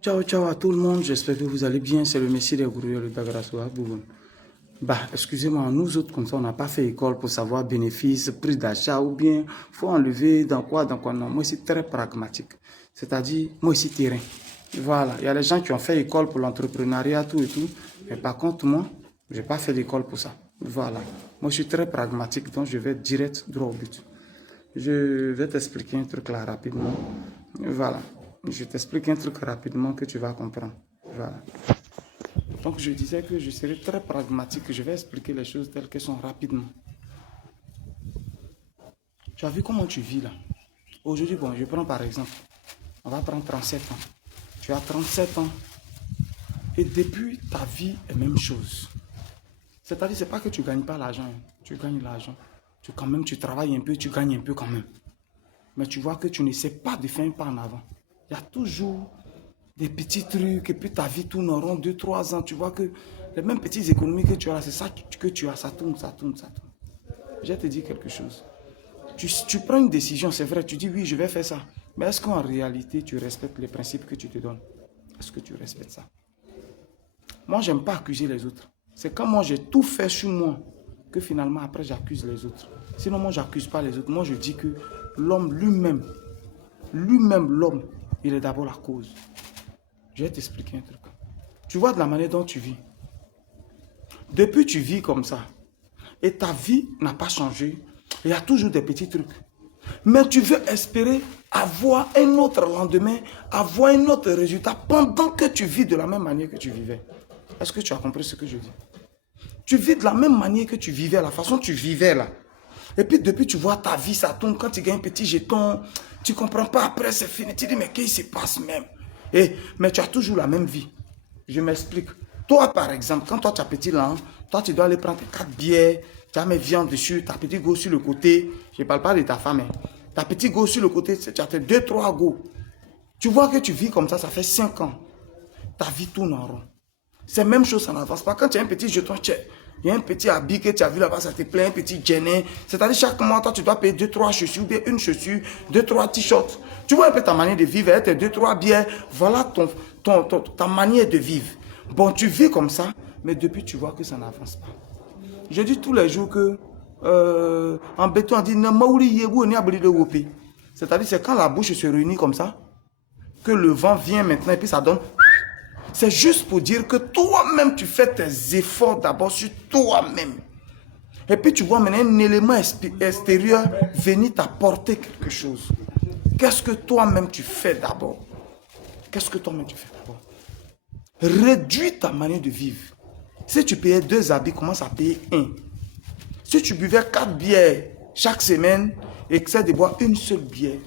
Ciao, ciao à tout le monde, j'espère que vous allez bien. C'est le Messie des Gourriers, le Dagrassoua Bougoun. Bah, excusez-moi, nous autres, comme ça, on n'a pas fait école pour savoir bénéfice, prix d'achat ou bien faut enlever dans quoi. Non, moi, c'est très pragmatique. C'est-à-dire, moi, c'est terrain. Voilà, il y a les gens qui ont fait école pour l'entrepreneuriat, tout et tout. Mais par contre, moi, j'ai pas fait l'école pour ça. Voilà. Moi, je suis très pragmatique, donc je vais direct, droit au but. Je vais t'expliquer un truc là rapidement. Voilà. Je t'explique un truc rapidement que tu vas comprendre. Voilà. Donc je disais que je serai très pragmatique. Je vais expliquer les choses telles qu'elles sont rapidement. Tu as vu comment tu vis là? Aujourd'hui, bon, je prends par exemple. On va prendre 37 ans. Tu as 37 ans. Et depuis, ta vie est la même chose. C'est-à-dire, c'est pas que tu ne gagnes pas l'argent. Tu gagnes l'argent. Quand même, tu travailles un peu, tu gagnes un peu quand même. Mais tu vois que tu ne sais pas de faire un pas en avant. Il y a toujours des petits trucs, et puis ta vie tourne en rond, 2-3 ans, tu vois que les mêmes petites économies que tu as, c'est ça que tu as, ça tourne, ça tourne, ça tourne. Je vais te dire quelque chose. Tu prends une décision, c'est vrai, tu dis oui, je vais faire ça. Mais est-ce qu'en réalité, tu respectes les principes que tu te donnes? Est-ce que tu respectes ça? Moi, j'aime pas accuser les autres. C'est quand moi, j'ai tout fait sur moi que finalement, après, j'accuse les autres. Sinon, moi, j'accuse pas les autres. Moi, je dis que l'homme lui-même, l'homme, il est d'abord la cause. Je vais t'expliquer un truc. Tu vois de la manière dont tu vis. Depuis tu vis comme ça. Et ta vie n'a pas changé. Il y a toujours des petits trucs. Mais tu veux espérer avoir un autre lendemain, avoir un autre résultat pendant que tu vis de la même manière que tu vivais. Est-ce que tu as compris ce que je dis? Tu vis de la même manière que tu vivais, la façon dont tu vivais là. Et puis depuis tu vois ta vie, ça tourne. Quand tu gagnes un petit jeton, tu ne comprends pas, après c'est fini. Tu dis mais qu'est-ce qui se passe même? Mais tu as toujours la même vie. Je m'explique. Toi, par exemple, quand toi tu as petit là, toi tu dois aller prendre tes 4 bières, tu as mes viandes dessus, tu as petit go sur le côté. Je ne parle pas de ta femme. Tu as petit go sur le côté, tu as tes 2-3 go. Tu vois que tu vis comme ça fait 5 ans. Ta vie tourne en rond. C'est la même chose, ça n'avance pas. Quand tu as un petit jeton, il y a un petit habit que tu as vu là-bas, ça te plaît, un petit jeanin. C'est-à-dire chaque mois, toi, tu dois payer 2-3 chaussures, ou bien une chaussure, 2-3 t-shirts. Tu vois un peu ta manière de vivre, tes 2-3 bières. Voilà ta manière de vivre. Bon, tu vis comme ça, mais depuis, tu vois que ça n'avance pas. Je dis tous les jours que, en béton, on dit, c'est-à-dire, c'est quand la bouche se réunit comme ça, que le vent vient maintenant et puis ça donne. C'est juste pour dire que toi-même, tu fais tes efforts d'abord sur toi-même. Et puis tu vois maintenant un élément extérieur venir t'apporter quelque chose. Qu'est-ce que toi-même tu fais d'abord? Qu'est-ce que toi-même tu fais d'abord? Réduis ta manière de vivre. Si tu payais 2 habits, commence à payer 1. Si tu buvais 4 bières chaque semaine, essaie de boire une seule bière.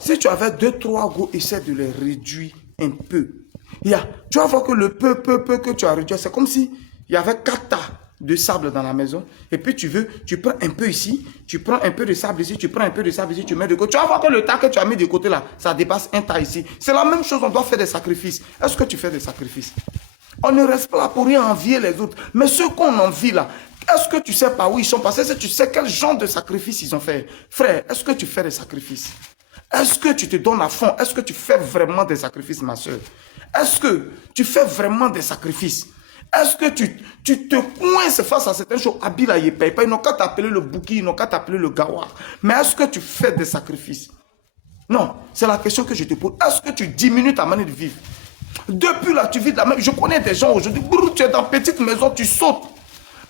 Si tu avais 2-3 goûts, essaie de les réduire un peu. Tu vas voir que le peu que tu as réduit, c'est comme si il y avait 4 tas de sable dans la maison. Et puis tu prends un peu ici, tu prends un peu de sable ici, tu prends un peu de sable ici, tu mets de côté. Tu vas voir que le tas que tu as mis de côté là, ça dépasse un tas ici. C'est la même chose, on doit faire des sacrifices. Est-ce que tu fais des sacrifices? On ne reste pas là pour rien envier les autres. Mais ceux qu'on envie là, est-ce que tu sais par où ils sont passés? Est-ce que tu sais quel genre de sacrifice ils ont fait? Frère, est-ce que tu fais des sacrifices? Est-ce que tu te donnes à fond? Est-ce que tu fais vraiment des sacrifices, ma soeur? Est-ce que tu fais vraiment des sacrifices? Est-ce que tu te coinces face à certaines choses? Abila, il paye pas. Ils n'ont qu'à t'appeler le bouki, ils n'ont qu'à t'appeler le gawa. Mais est-ce que tu fais des sacrifices? Non, c'est la question que je te pose. Est-ce que tu diminues ta manière de vivre? Depuis là, tu vis de la même. Je connais des gens aujourd'hui, tu es dans une petite maison, tu sautes.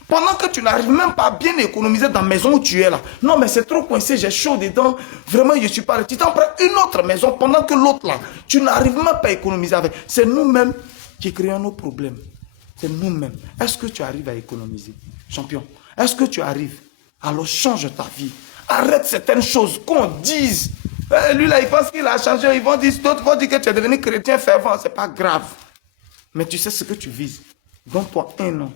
Pendant que tu n'arrives même pas à bien économiser dans la maison où tu es là. Non, mais c'est trop coincé, j'ai chaud dedans. Vraiment, je suis pas là. Tu t'en prends une autre maison pendant que l'autre là, tu n'arrives même pas à économiser avec. C'est nous-mêmes qui créons nos problèmes. C'est nous-mêmes. Est-ce que tu arrives à économiser? Champion, est-ce que tu arrives? Alors change ta vie. Arrête certaines choses qu'on dise. Lui là, il pense qu'il a changé. Ils vont dire, d'autres vont dire que tu es devenu chrétien fervent. C'est pas grave. Mais tu sais ce que tu vises. Donne-toi 1 an.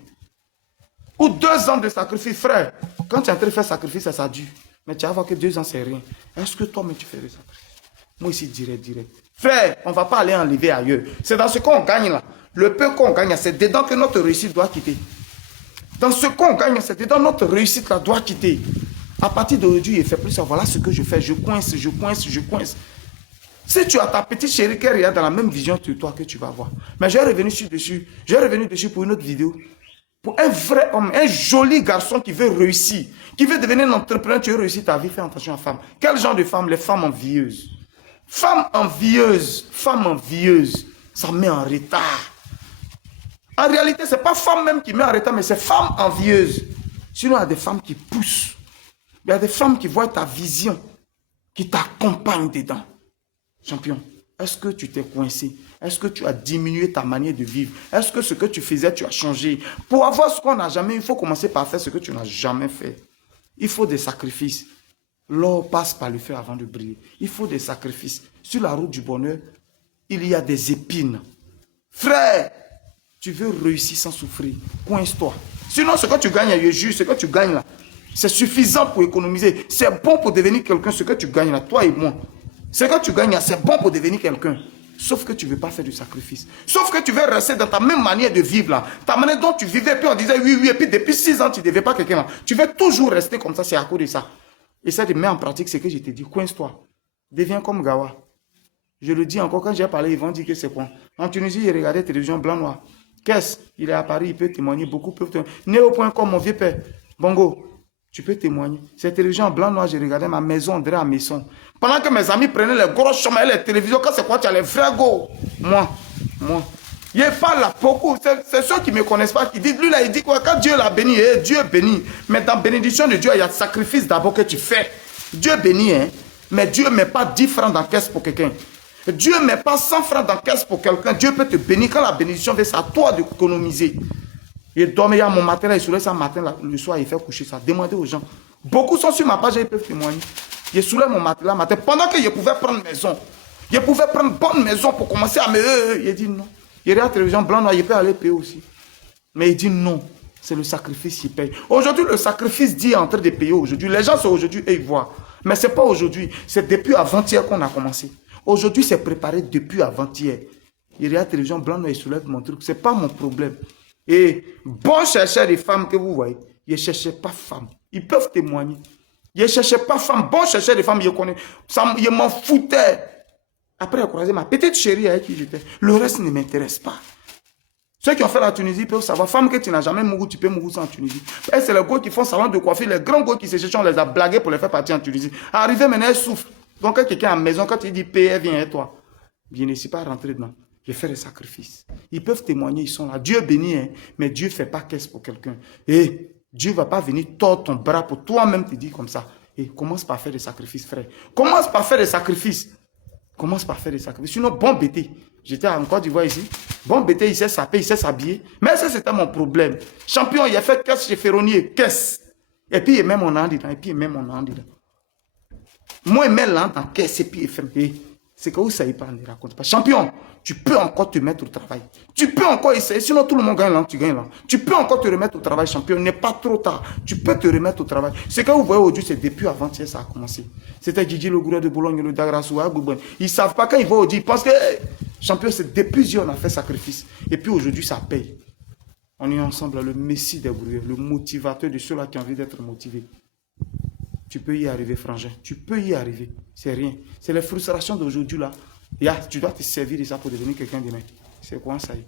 Ou 2 ans de sacrifice, frère. Quand tu es en train de faire sacrifice, ça dure. Mais tu vas voir que 2 ans, c'est rien. Est-ce que toi-même, tu fais des sacrifices? Moi, ici, direct. Frère, on ne va pas aller enlever ailleurs. C'est dans ce qu'on gagne là. Le peu qu'on gagne, c'est dedans que notre réussite doit quitter. Dans ce qu'on gagne, c'est dedans notre réussite là doit quitter. À partir d'aujourd'hui, il fait plus ça. Voilà ce que je fais. Je coince. Si tu as ta petite chérie qui est dans la même vision que toi, que tu vas voir. Mais je vais revenir dessus. Je vais revenir dessus pour une autre vidéo. Pour un vrai homme, un joli garçon qui veut réussir, qui veut devenir un entrepreneur, tu veux réussir ta vie, fais attention à la femme. Quel genre de femme? Les femmes envieuses. Femme envieuse, ça met en retard. En réalité, ce n'est pas femme même qui met en retard, mais c'est femme envieuse. Sinon, il y a des femmes qui poussent. Il y a des femmes qui voient ta vision, qui t'accompagnent dedans. Champion, est-ce que tu t'es coincé? Est-ce que tu as diminué ta manière de vivre? Est-ce que ce que tu faisais, tu as changé? Pour avoir ce qu'on n'a jamais, il faut commencer par faire ce que tu n'as jamais fait. Il faut des sacrifices. L'or passe par le feu avant de briller. Il faut des sacrifices. Sur la route du bonheur, il y a des épines. Frère, tu veux réussir sans souffrir. Coince-toi. Sinon, ce que tu gagnes, je jure, ce que tu gagnes là, c'est suffisant pour économiser. C'est bon pour devenir quelqu'un, ce que tu gagnes là, toi et moi. Ce que tu gagnes là, c'est bon pour devenir quelqu'un. Sauf que tu ne veux pas faire du sacrifice. Sauf que tu veux rester dans ta même manière de vivre là. Ta manière dont tu vivais, puis on disait oui, oui, et puis depuis 6 ans, tu ne devais pas quelqu'un là. Tu veux toujours rester comme ça, c'est à cause de ça. Essaie de mettre en pratique ce que je te dis. Coince-toi. Deviens comme Gawa. Je le dis encore, quand j'ai parlé, ils vont dire que c'est quoi. En Tunisie, il regardait télévision blanc-noir. Qu'est-ce? Il est à Paris, il peut témoigner, beaucoup peuvent témoigner. Né au point comme mon vieux père. Bongo, tu peux témoigner. Cette télévision blanc-noir, j'ai regardé ma maison, André à Maison. Pendant que mes amis prenaient les gros chemins et les télévisions, quand c'est quoi, tu as les vrais go. Moi. Il parle là beaucoup. C'est ceux qui ne me connaissent pas qui disent, lui là, il dit quoi? Quand Dieu l'a béni, Dieu bénit. Mais dans la bénédiction de Dieu, il y a le sacrifice d'abord que tu fais. Dieu bénit, hein. Mais Dieu ne met pas 10 francs dans la caisse pour quelqu'un. Dieu ne met pas 100 francs dans la caisse pour quelqu'un. Dieu peut te bénir. Quand la bénédiction vient, c'est à toi d'économiser. Il dormait, il y a mon matin, là, il soulève ça matin, là, le soir, il fait coucher ça. Demandez aux gens. Beaucoup sont sur ma page et ils peuvent témoigner. Il soulève mon matelas matin. Pendant que je pouvais prendre maison, je pouvais prendre bonne maison pour commencer à me... Il dit non. Il regarde la télévision blanc, il peut aller payer aussi. Mais il dit non. C'est le sacrifice qui paye. Aujourd'hui, le sacrifice dit en train de payer aujourd'hui. Les gens sont aujourd'hui et ils voient. Mais ce n'est pas aujourd'hui. C'est depuis avant-hier qu'on a commencé. Aujourd'hui, c'est préparé depuis avant-hier. Il regarde la télévision blanc, il soulève mon truc. Ce n'est pas mon problème. Et bon chercheur des femmes que vous voyez, ils ne cherchaient pas femmes. Ils peuvent témoigner. Ils ne cherchaient pas femmes. Bon chercheur des femmes, je connais. Je m'en foutais. Après, j'ai croisé ma petite chérie avec qui j'étais. Le reste ne m'intéresse pas. Ceux qui ont fait la Tunisie peuvent savoir. Femme que tu n'as jamais mouru, tu peux mourir en Tunisie. Et c'est les gars qui font salon de coiffure. Les grands gars qui se cherchent, on les a blagués pour les faire partir en Tunisie. Arrivé maintenant, elle souffre. Donc, quand quelqu'un à la maison, quand il dit paye, elle vient et toi. Bien, ne suis pas rentré dedans. J'ai fait des sacrifices. Ils peuvent témoigner, ils sont là. Dieu bénit, hein, mais Dieu ne fait pas caisse pour quelqu'un. Et Dieu ne va pas venir tordre ton bras pour toi-même te dire comme ça. Et commence par faire des sacrifices, frère. Commence par faire des sacrifices. Commence par faire des sacrifices. Sinon, bon bêté. J'étais en Côte d'Ivoire ici. Bon bêté, il sait saper, il sait s'habiller. Mais ça, c'était mon problème. Champion, il a fait caisse chez Ferronnier. Caisse. Et puis, il met mon hand dedans. Et puis, il met mon hand dedans. Moi, il met l'hand en caisse et puis il fait. C'est que vous ne savez pas, ne raconte pas. Champion, tu peux encore te mettre au travail. Tu peux encore essayer. Sinon, tout le monde gagne là, tu gagnes là. Tu peux encore te remettre au travail, champion. Il n'est pas trop tard. Tu peux te remettre au travail. Ce que vous voyez aujourd'hui, c'est depuis avant-hier, ça a commencé. C'était Gigi, le gourou de Boulogne, le Dagrasou, Goubon. Ils ne savent pas quand ils vont aujourd'hui. Ils pensent que, champion, c'est depuis hier, on a fait sacrifice. Et puis aujourd'hui, ça paye. On est ensemble, le messie des gourous, le motivateur de ceux-là qui ont envie d'être motivés. Tu peux y arriver, frangin. Tu peux y arriver. C'est rien. C'est les frustrations d'aujourd'hui là. Tu dois te servir de ça pour devenir quelqu'un demain. C'est quoi ça y est?